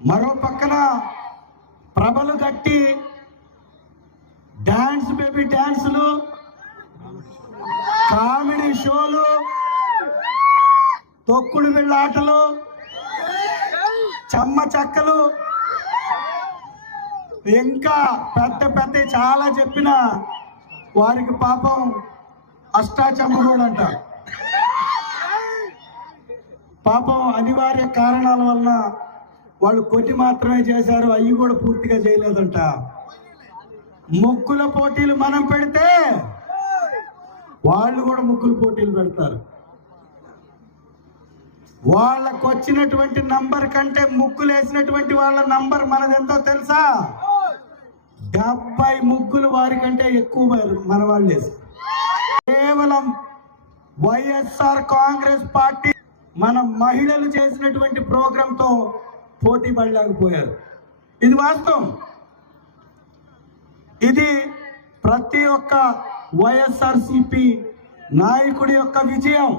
మరో పక్కన ప్రభలు కట్టి డాన్స్ బేబీ డాన్సులు, కామెడీ షోలు, తొక్కుడు బిళ్ళ ఆటలు, చెమ్మ చెక్కలు, ఇంకా పెద్ద పెద్ద చాలా చెప్పిన వారికి పాపం అష్టాచమ్మడు అంట. పాపం అనివార్య కారణాల వలన వాళ్ళు కొన్ని మాత్రమే చేశారు, అవి కూడా పూర్తిగా చేయలేదంట. ముగ్గుల పోటీలు మనం పెడితే వాళ్ళు కూడా ముగ్గుల పోటీలు పెడతారు. వాళ్ళకు వచ్చినటువంటి నంబర్ కంటే ముగ్గులు వేసినటువంటి వాళ్ళ నంబర్ మనదెంతో తెలుసా? 70 ముగ్గులు వారి కంటే ఎక్కువ మన వాళ్ళు వేసారు. కేవలం వైఎస్ఆర్ కాంగ్రెస్ పార్టీ మన మహిళలు చేసినటువంటి ప్రోగ్రాంతో పోటీ పడలేకపోయారు. ఇది వాస్తవం. ఇది ప్రతి ఒక్క వైఎస్ఆర్సీపీ నాయకుడి యొక్క విజయం.